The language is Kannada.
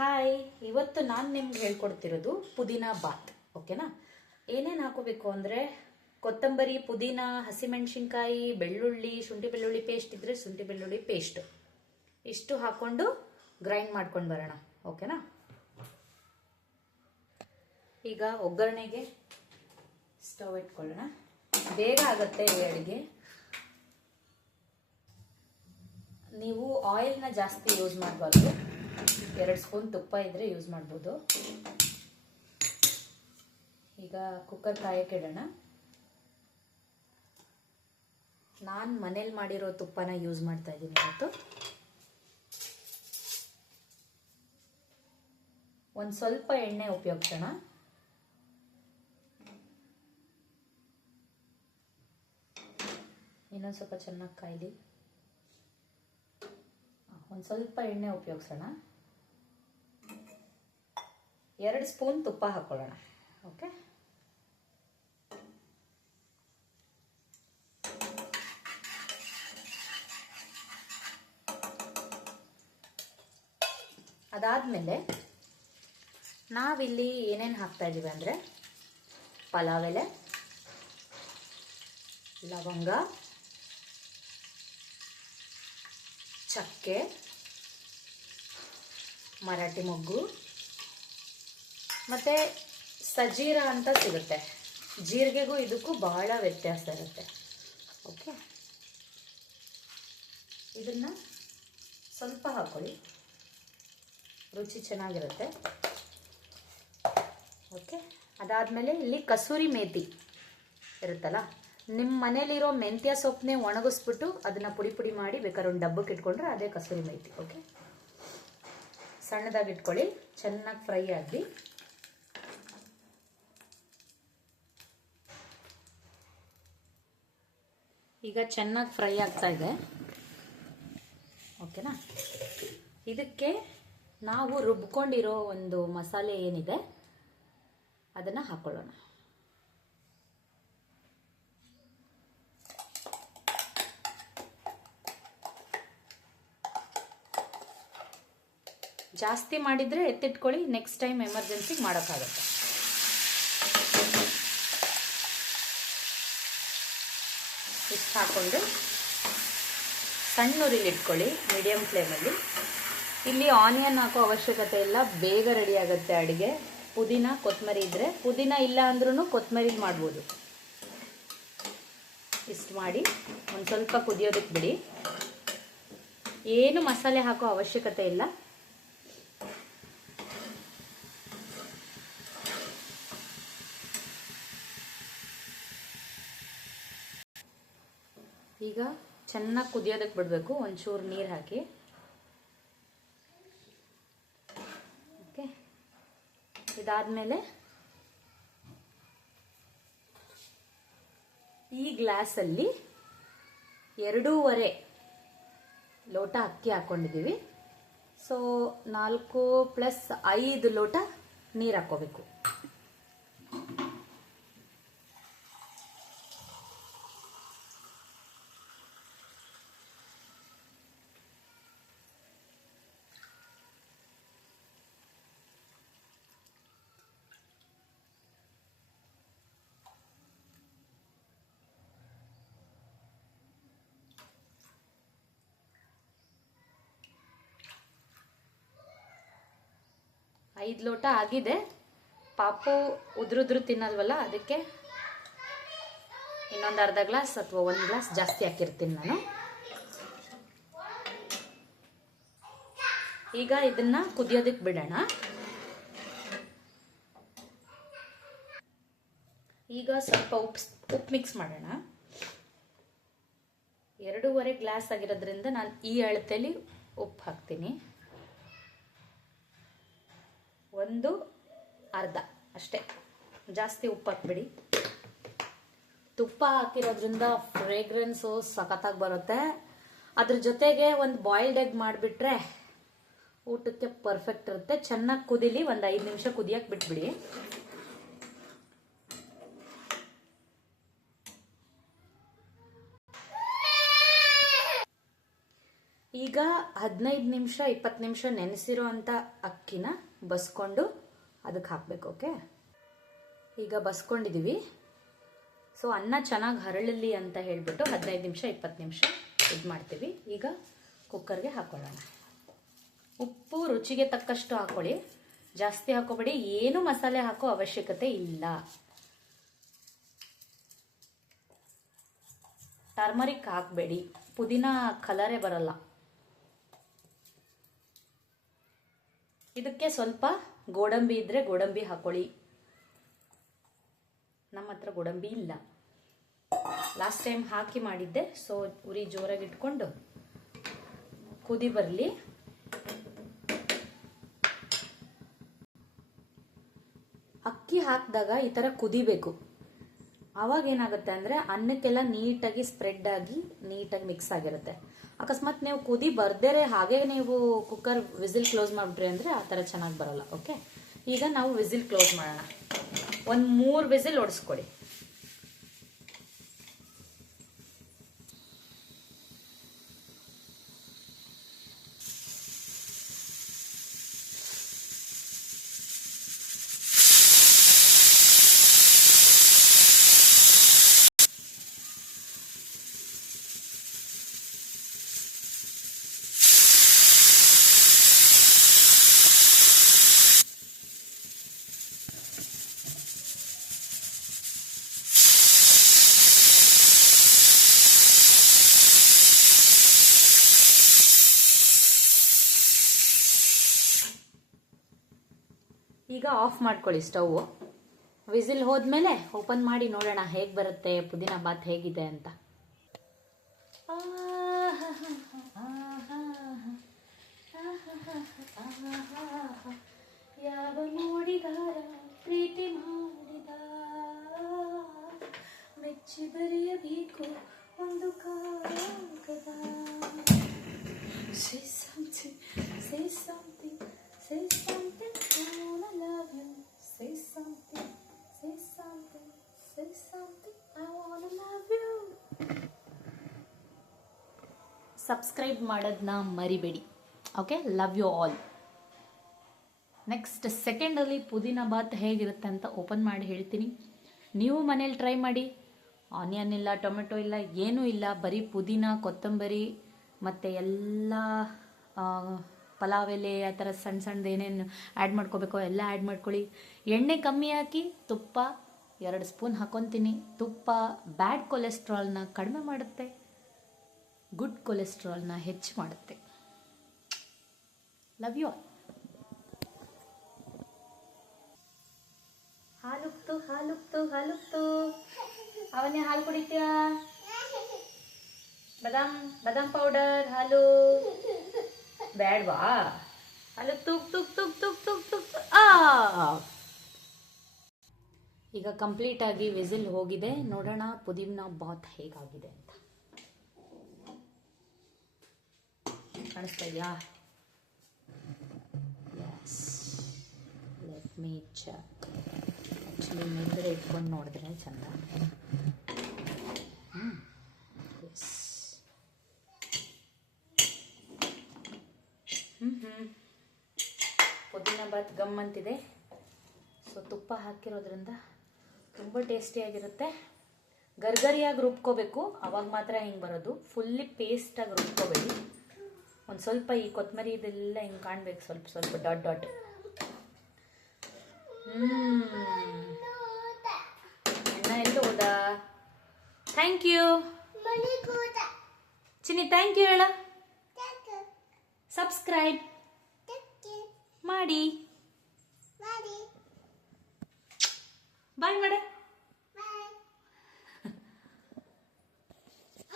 ಹಾಯ್, ಇವತ್ತು ನಾನು ನಿಮ್ಗೆ ಹೇಳ್ಕೊಡ್ತಿರೋದು ಪುದೀನಾ ಬಾತ್. ಓಕೆನಾ? ಏನೇನು ಹಾಕೋಬೇಕು ಅಂದರೆ ಕೊತ್ತಂಬರಿ, ಪುದೀನಾ, ಹಸಿಮೆಣಸಿನ್ಕಾಯಿ, ಬೆಳ್ಳುಳ್ಳಿ, ಶುಂಠಿ ಬೆಳ್ಳುಳ್ಳಿ ಪೇಸ್ಟ್ ಇದ್ದರೆ ಶುಂಠಿ ಬೆಳ್ಳುಳ್ಳಿ ಪೇಸ್ಟ್ ಇಷ್ಟು ಹಾಕ್ಕೊಂಡು ಗ್ರೈಂಡ್ ಮಾಡ್ಕೊಂಡು ಬರೋಣ. ಓಕೆನಾ? ಈಗ ಒಗ್ಗರಣೆಗೆ ಸ್ಟವ್ ಇಟ್ಕೊಳ್ಳೋಣ. ಬೇಗ ಆಗುತ್ತೆ ಈ ಅಡುಗೆ. ನೀವು ಆಯಿಲ್ನ ಜಾಸ್ತಿ ಯೂಸ್ ಮಾಡಬಾರ್ದು. 2 ಸ್ಪೂನ್ ತುಪ್ಪ ಇದ್ರೆ ಯೂಸ್ ಮಾಡ್ಬೋದು. ಈಗ ಕುಕ್ಕರ್ ಕಾಯಕ್ಕೆ ಇಡೋಣ. ನಾನು ಮನೇಲಿ ಮಾಡಿರೋ ತುಪ್ಪನ ಯೂಸ್ ಮಾಡ್ತಾ ಇದ್ದೀನಿ ಇವತ್ತು. ಒಂದು ಸ್ವಲ್ಪ ಎಣ್ಣೆ ಉಪಯೋಗಿಸೋಣ. ಇನ್ನೊಂದು ಸ್ವಲ್ಪ ಚೆನ್ನಾಗಿ ಕಾಯ್ಲಿ. ಒಂದು ಸ್ವಲ್ಪ ಎಣ್ಣೆ ಉಪಯೋಗಿಸೋಣ. 2 ಸ್ಪೂನ್ ತುಪ್ಪ ಹಾಕೊಳ್ಳೋಣ. ಓಕೆ, ಅದಾದಮೇಲೆ ನಾವಿಲ್ಲಿ ಏನೇನು ಹಾಕ್ತಾ ಇದ್ದೀವಿ ಅಂದರೆ ಪಲಾವ್ ಎಲೆ, ಲವಂಗ, ಚಕ್ಕೆ, ಮರಾಠಿ ಮೊಗ್ಗು ಮತ್ತು ಸಜೀರ ಅಂತ ಸಿಗುತ್ತೆ. ಜೀರಿಗೆಗೂ ಇದಕ್ಕೂ ಬಹಳ ವ್ಯತ್ಯಾಸ ಇರುತ್ತೆ. ಓಕೆ, ಇದನ್ನು ಸ್ವಲ್ಪ ಹಾಕೊಳ್ಳಿ, ರುಚಿ ಚೆನ್ನಾಗಿರುತ್ತೆ. ಓಕೆ, ಅದಾದಮೇಲೆ ಇಲ್ಲಿ ಕಸೂರಿ ಮೇಥಿ ಇರುತ್ತಲ್ಲ, ನಿಮ್ಮ ಮನೇಲಿರೋ ಮೆಂತ್ಯ ಸೊಪ್ಪನ್ನೇ ಒಣಗಿಸ್ಬಿಟ್ಟು ಅದನ್ನು ಪುಡಿ ಪುಡಿ ಮಾಡಿ ಬೇಕಾದ್ರೆ ಒಂದು ಡಬ್ಬಕ್ಕೆ ಇಟ್ಕೊಂಡ್ರೆ ಅದೇ ಕಸೂರಿ ಮೇಥಿ. ಓಕೆ, ಸಣ್ಣದಾಗಿ ಇಟ್ಕೊಳ್ಳಿ, ಚೆನ್ನಾಗಿ ಫ್ರೈ ಆಗಲಿ. ಈಗ ಚೆನ್ನಾಗಿ ಫ್ರೈ ಆಗ್ತಾ ಇದೆ. ಓಕೆನಾ? ಇದಕ್ಕೆ ನಾವು ರುಬ್ಕೊಂಡಿರೋ ಒಂದು ಮಸಾಲೆ ಏನಿದೆ ಅದನ್ನು ಹಾಕೊಳ್ಳೋಣ. ಜಾಸ್ತಿ ಮಾಡಿದರೆ ಎತ್ತಿಟ್ಕೊಳ್ಳಿ, ನೆಕ್ಸ್ಟ್ ಟೈಮ್ ಎಮರ್ಜೆನ್ಸಿಗೆ ಮಾಡೋಕ್ಕಾಗತ್ತೆ. ಇಷ್ಟು ಹಾಕ್ಕೊಂಡು ಸಣ್ಣ ಉರಿಲಿ ಇಟ್ಕೊಳ್ಳಿ, ಮೀಡಿಯಮ್ ಫ್ಲೇಮಲ್ಲಿ. ಇಲ್ಲಿ ಆನಿಯನ್ ಹಾಕೋ ಅವಶ್ಯಕತೆ ಇಲ್ಲ, ಬೇಗ ರೆಡಿ ಆಗುತ್ತೆ ಅಡುಗೆ. ಪುದೀನ ಕೊತ್ತಂಬರಿ ಇದ್ದರೆ, ಪುದೀನ ಇಲ್ಲ ಅಂದ್ರೂ ಕೊತ್ತಂಬರಿಲಿ ಮಾಡ್ಬೋದು. ಇಷ್ಟು ಮಾಡಿ ಒಂದು ಸ್ವಲ್ಪ ಕುದಿಯೋದಕ್ಕೆ ಬಿಡಿ. ಏನು ಮಸಾಲೆ ಹಾಕೋ ಅವಶ್ಯಕತೆ ಇಲ್ಲ. ಈಗ ಚೆನ್ನಾಗಿ ಕುದಿಯೋದಕ್ಕೆ ಬಿಡಬೇಕು, ಒಂಚೂರು ನೀರು ಹಾಕಿ. ಓಕೆ, ಇದಾದಮೇಲೆ ಈ ಗ್ಲಾಸಲ್ಲಿ 2.5 ಲೋಟ ಅಕ್ಕಿ ಹಾಕ್ಕೊಂಡಿದ್ದೀವಿ. ಸೊ 4 + 5 ಲೋಟ ನೀರು ಹಾಕ್ಕೋಬೇಕು. ಐದು ಲೋಟ ಆಗಿದೆ. ಪಾಪು ಉದುರುದ್ರು ತಿನ್ನಲ್ವಲ್ಲ, ಅದಕ್ಕೆ ಇನ್ನೊಂದು ಅರ್ಧ ಗ್ಲಾಸ್ ಅಥವಾ 1 ಗ್ಲಾಸ್ ಜಾಸ್ತಿ ಹಾಕಿರ್ತೀನಿ ನಾನು. ಈಗ ಇದನ್ನ ಕುದಿಯೋದಕ್ಕೆ ಬಿಡೋಣ. ಈಗ ಸ್ವಲ್ಪ ಉಪ್ಪು ಮಿಕ್ಸ್ ಮಾಡೋಣ. 2.5 ಗ್ಲಾಸ್ ಆಗಿರೋದ್ರಿಂದ ನಾನು ಈ ಅಳತೆಯಲ್ಲಿ ಉಪ್ಪು ಹಾಕ್ತೀನಿ. 1/2 ಅಷ್ಟೇ, ಜಾಸ್ತಿ ಉಪ್ಪು ಹಾಕ್ಬಿಡಿ. ತುಪ್ಪ ಹಾಕಿರೋದ್ರಿಂದ ಫ್ರೇಗ್ರೆನ್ಸು ಸಖತ್ತಾಗಿ ಬರುತ್ತೆ. ಅದ್ರ ಜೊತೆಗೆ ಒಂದು ಬಾಯ್ಲ್ಡ್ ಎಗ್ ಮಾಡಿಬಿಟ್ರೆ ಊಟಕ್ಕೆ ಪರ್ಫೆಕ್ಟ್ ಇರುತ್ತೆ. ಚೆನ್ನಾಗಿ ಕುದಿಲಿ, ಒಂದು 5 ನಿಮಿಷ ಕುದಿಯಕ್ಕೆ ಬಿಟ್ಬಿಡಿ. ಈಗ ಈಗ 15 ನಿಮಿಷ 20 ನಿಮಿಷ ನೆನೆಸಿರೋ ಅಂಥ ಅಕ್ಕಿನ ಬಸ್ಕೊಂಡು ಅದಕ್ಕೆ ಹಾಕಬೇಕು. ಓಕೆ, ಈಗ ಬಸ್ಕೊಂಡಿದ್ದೀವಿ. ಸೊ ಅನ್ನ ಚೆನ್ನಾಗಿ ಹರಳಲಿ ಅಂತ ಹೇಳಿಬಿಟ್ಟು 15 ನಿಮಿಷ 20 ನಿಮಿಷ ಇದು ಮಾಡ್ತೀವಿ. ಈಗ ಕುಕ್ಕರ್ಗೆ ಹಾಕೊಳ್ಳೋಣ. ಉಪ್ಪು ರುಚಿಗೆ ತಕ್ಕಷ್ಟು ಹಾಕೊಳ್ಳಿ, ಜಾಸ್ತಿ ಹಾಕೋಬೇಡಿ. ಏನು ಮಸಾಲೆ ಹಾಕೋ ಅವಶ್ಯಕತೆ ಇಲ್ಲ. ಟರ್ಮರಿಕ್ ಹಾಕಬೇಡಿ, ಪುದೀನ ಕಲರೇ ಬರಲ್ಲ. ಇದಕ್ಕೆ ಸ್ವಲ್ಪ ಗೋಡಂಬಿ ಇದ್ರೆ ಗೋಡಂಬಿ ಹಾಕೊಳ್ಳಿ. ನಮ್ಮ ಹತ್ರ ಗೋಡಂಬಿ ಇಲ್ಲ. ಲಾಸ್ಟ್ ಟೈಮ್ ಹಾಕಿ ಮಾಡಿದ್ದೆ. ಸೊ ಉರಿ ಜೋರಾಗಿ ಇಟ್ಕೊಂಡು ಕುದಿ ಬರಲಿ. ಅಕ್ಕಿ ಹಾಕಿದಾಗ ಈ ಥರ ಕುದಿಬೇಕು. ಆವಾಗ ಏನಾಗುತ್ತೆ ಅಂದರೆ ಅನ್ನಕ್ಕೆಲ್ಲ ನೀಟಾಗಿ ಸ್ಪ್ರೆಡ್ ಆಗಿ ನೀಟಾಗಿ ಮಿಕ್ಸ್ ಆಗಿರುತ್ತೆ. ಅಕಸ್ಮಾತ್ ನೀವು ಕುದಿ ಬರ್ದೇರೆ ಹಾಗೆ ನೀವು ಕುಕ್ಕರ್ ವಿಸಿಲ್ ಕ್ಲೋಸ್ ಮಾಡಿಬಿಟ್ರಿ ಅಂದರೆ ಆ ಥರ ಚೆನ್ನಾಗಿ ಬರೋಲ್ಲ. ಓಕೆ, ಈಗ ನಾವು ವಿಸಿಲ್ ಕ್ಲೋಸ್ ಮಾಡೋಣ. ಒಂದು 3 ವಿಸಿಲ್ ಹೊಡಿಸ್ಕೊಡಿ. ಈಗ ಆಫ್ ಮಾಡ್ಕೊಳ್ಳಿ ಸ್ಟವ್. ವಿಸಿಲ್ ಹೋದ್ಮೇಲೆ ಓಪನ್ ಮಾಡಿ ನೋಡೋಣ ಹೇಗೆ ಬರುತ್ತೆ, ಪುದೀನ ಬಾತ್ ಹೇಗಿದೆ ಅಂತ. ಯಾವ ನೋಡಿದಾರ ಪ್ರೀತಿ ಮಾಡಿದ, ಮೆಚ್ಚಿ ಬರೆಯಬೇಕು ಒಂದು ಕಾಗದ. Say something, say something, say something, I wanna love you. Say something, say something, say something, I wanna love you. Subscribe ಮಾಡೋದನ್ನ ಮರಿಬೇಡಿ. Okay, love you all. Next ಸೆಕೆಂಡಲ್ಲಿ ಪುದೀನ ಬಾತ್ ಹೇಗಿರುತ್ತೆ ಅಂತ ಓಪನ್ ಮಾಡಿ ಹೇಳ್ತೀನಿ. ನೀವು ಮನೇಲಿ ಟ್ರೈ ಮಾಡಿ. ಆನಿಯನ್ ಇಲ್ಲ, ಟೊಮೆಟೊ ಇಲ್ಲ, ಏನೂ ಇಲ್ಲ, ಬರೀ ಪುದೀನ, ಕೊತ್ತಂಬರಿ ಮತ್ತು ಎಲ್ಲ ಪಲಾವ್ ಎಲೆ ಆ ಥರ ಸಣ್ಣ ಸಣ್ಣದು ಏನೇನು ಆ್ಯಡ್ ಮಾಡ್ಕೋಬೇಕೋ ಎಲ್ಲ ಆ್ಯಡ್ ಮಾಡ್ಕೊಳ್ಳಿ. ಎಣ್ಣೆ ಕಮ್ಮಿ ಹಾಕಿ ತುಪ್ಪ 2 ಸ್ಪೂನ್ ಹಾಕೊತೀನಿ. ತುಪ್ಪ ಬ್ಯಾಡ್ ಕೊಲೆಸ್ಟ್ರಾಲ್ನ ಕಡಿಮೆ ಮಾಡುತ್ತೆ, ಗುಡ್ ಕೊಲೆಸ್ಟ್ರಾಲ್ನ ಹೆಚ್ಚು ಮಾಡುತ್ತೆ. Love you all. ಹಾಲುಕ್ತು ಹಾಲುಕ್ತು ಹಾಲುಕ್ತು. ಅವನೇ ಹಾಲು ಕುಡಿತೀಯಾ? ಬಾದಾಮ್ ಪೌಡರ್ ಹಾಲು ಬೇಡವಾ? ಹಾಲು ತುಕ್ ತುಕ್ ತುಕ್ ತುಕ್ ತುಕ್ ತುಕ್. ಈಗ ಕಂಪ್ಲೀಟ್ ಆಗಿ ವಿಸಿಲ್ ಹೋಗಿದೆ. ನೋಡೋಣ ಪುದೀನ ಬಾತ್ ಹೇಗಾಗಿದೆ ಅಂತ. ಕಾಣಿಸ್ತಾ ಇದೆಯಾ? Yes, let me check. Actually ಮೇಲ್ಗಡೆ ಇಟ್ಕೊಂಡು ನೋಡಿದ್ರೆ ಚಂದ. ಎಸ್, ಪುದೀನ ಬಾತ್ ಗಮ್ಮಂತಿದೆ. ಸೊ ತುಪ್ಪ ಹಾಕಿರೋದ್ರಿಂದ ತುಂಬ ಟೇಸ್ಟಿಯಾಗಿರುತ್ತೆ. ಗರ್ಗರಿಯಾಗಿ ರುಬ್ಕೋಬೇಕು, ಅವಾಗ ಮಾತ್ರ ಹಿಂಗೆ ಬರೋದು. ಫುಲ್ಲಿ ಪೇಸ್ಟಾಗಿ ರುಬ್ಕೋಬೇಡಿ. ಒಂದು ಸ್ವಲ್ಪ ಈ ಕೊತ್ತಂಬರಿ ಇದೆಲ್ಲ ಹಿಂಗೆ ಕಾಣಬೇಕು, ಸ್ವಲ್ಪ ಸ್ವಲ್ಪ ಡಾಟ್ ಡಾಟ್. ಅಣ್ಣ ಎಲ್ಲಿ ಹೋದ? Thank you Chinni, thank you ಹೇಳ. ಸಬ್ಸ್ಕ್ರೈಬ್ ಮಾಡಿ. ಬಾಯ್ ಮಾಡ.